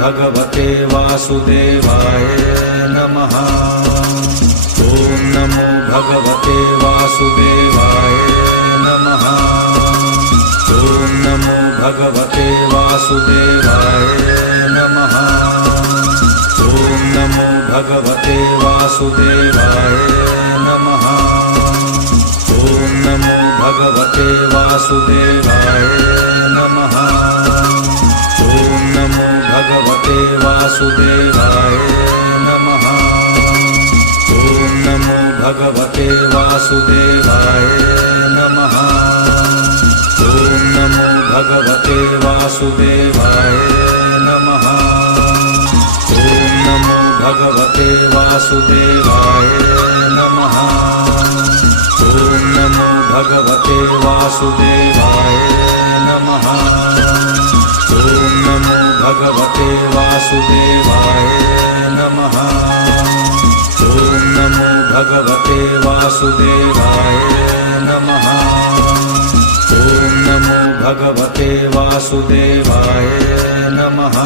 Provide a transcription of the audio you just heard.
भगवते वासुदेवाय नमः। ॐ नमो भगवते वासुदेवाय नमः। ॐ नमो भगवते वासुदेवाय नमः। ॐ नमो भगवते वासुदेवाय नमः। ॐ नमो भगवते वासुदेवाय नमः। ॐ नमो भगवते वासुदेवाय नमः। ॐ नमो भगवते वासुदेवाय नमः। ॐ नमो भगवते वासुदेवाय नमः। ॐ नमो भगवते वासुदेवाय नमः। ॐ नमो भगवते वासुदेवाय नमः। ॐ नमो भगवते वासुदेवाय नमः। ॐ नमो भगवते वासुदेवाय नमः। ॐ नमो भगवते वासुदेवाय नमः।